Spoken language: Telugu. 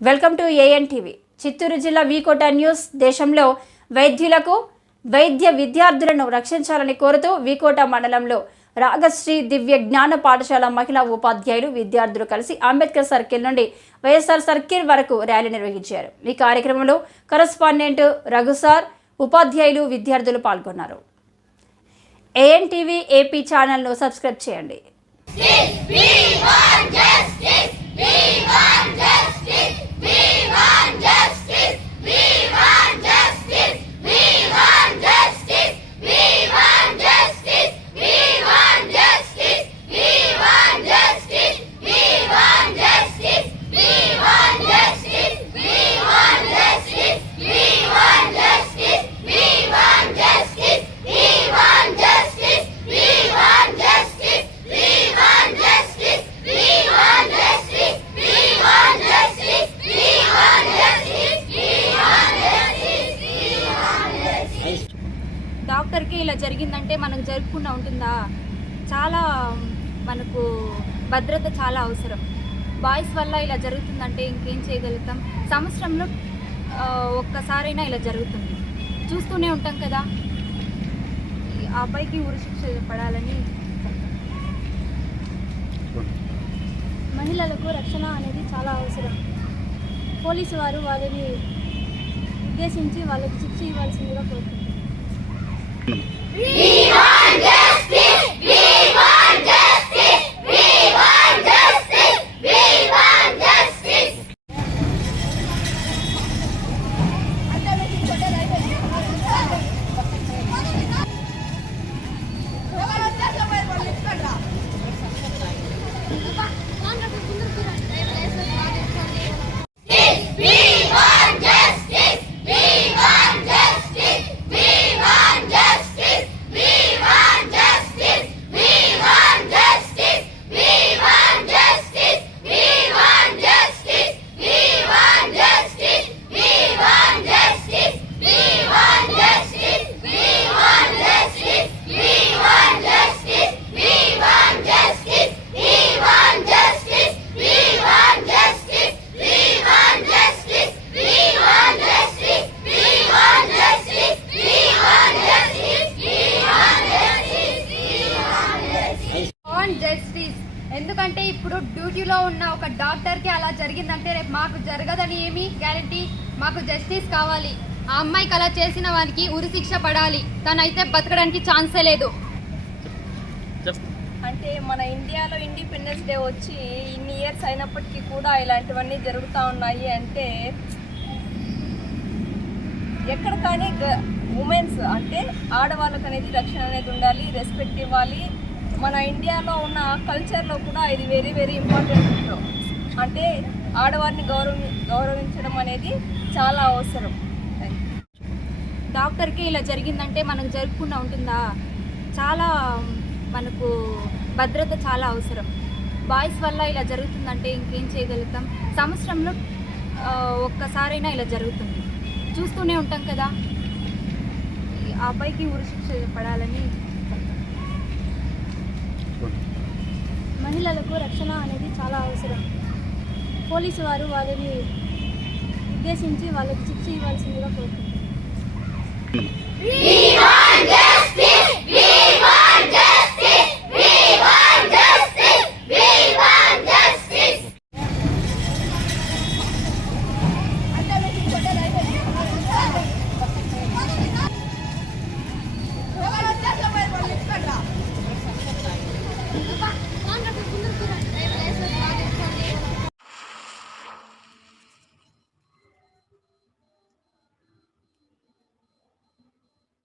Welcome to ANTV. చిత్తూరు జిల్లా వీకోట న్యూస్. దేశంలో వైద్యులకు వైద్య విద్యార్థులను రక్షించాలని కోరుతూ వీకోట మండలంలో రాగశ్రీ దివ్య జ్ఞాన పాఠశాల మహిళా ఉపాధ్యాయులు విద్యార్థులు కలిసి అంబేద్కర్ సర్కిల్ నుండి వైఎస్ఆర్ సర్కిల్ వరకు ర్యాలీ నిర్వహించారు. ఈ కార్యక్రమంలో కరస్పాండెంట్ రఘుసార్, ఉపాధ్యాయులు, విద్యార్థులు పాల్గొన్నారు. ఏఎన్టీవీ ఏపీ ఛానల్ను సబ్స్క్రైబ్ చేయండి. డాక్టర్కి ఇలా జరిగిందంటే మనం జరుపుకుండా ఉంటుందా? చాలా మనకు భద్రత చాలా అవసరం. బాయ్స్ వల్ల ఇలా జరుగుతుందంటే ఇంకేం చేయగలుగుతాం? సంవత్సరంలో ఒక్కసారైనా ఇలా జరుగుతుంది, చూస్తూనే ఉంటాం కదా. ఆ అబ్బాయికి ఉరిశిక్ష పడాలని. మహిళలకు రక్షణ అనేది చాలా అవసరం. పోలీసు వారు వాళ్ళని ఉద్దేశించి వాళ్ళకి శిక్ష ఇవ్వాల్సిందిగా కోరుతున్నారు. జస్టిస్. ఎందుకంటే ఇప్పుడు డ్యూటీలో ఉన్న ఒక డాక్టర్కి అలా జరిగిందంటే రేపు మాకు జరగదని ఏమి గ్యారంటీ? మాకు జస్టిస్ కావాలి. ఆ అమ్మాయికి అలా చేసిన వానికి ఉరిశిక్ష పడాలి. తనైతే బతకడానికి ఛాన్సే లేదు. అంటే మన ఇండియాలో ఇండిపెండెన్స్ డే వచ్చి ఇన్ని ఇయర్స్ అయినప్పటికీ కూడా ఇలాంటివన్నీ జరుగుతూ ఉన్నాయి అంటే ఎక్కడ కానీ ఉమెన్స్ అంటే ఆడవాళ్ళకు అనేది రక్షణ అనేది ఉండాలి, రెస్పెక్ట్ ఇవ్వాలి. మన ఇండియాలో ఉన్న కల్చర్లో కూడా ఇది వెరీ వెరీ ఇంపార్టెంట్. అంటే ఆడవారిని గౌరవించడం అనేది చాలా అవసరం. డాక్టర్కి ఇలా జరిగిందంటే మనం జరుపుకుండా ఉంటుందా? చాలా మనకు భద్రత చాలా అవసరం. బాయ్స్ వల్ల ఇలా జరుగుతుందంటే ఇంకేం చేయగలుగుతాం? సంవత్సరంలో ఒక్కసారైనా ఇలా జరుగుతుంది, చూస్తూనే ఉంటాం కదా. ఆ అబ్బాయికి ఉరిశిక్ష పడాలని. మహిళలకు రక్షణ అనేది చాలా అవసరం. పోలీసు వారు వాళ్ళని ఉద్దేశించి వాళ్ళకి శిక్ష ఇవ్వాల్సిందిగా కోరుతున్నారు.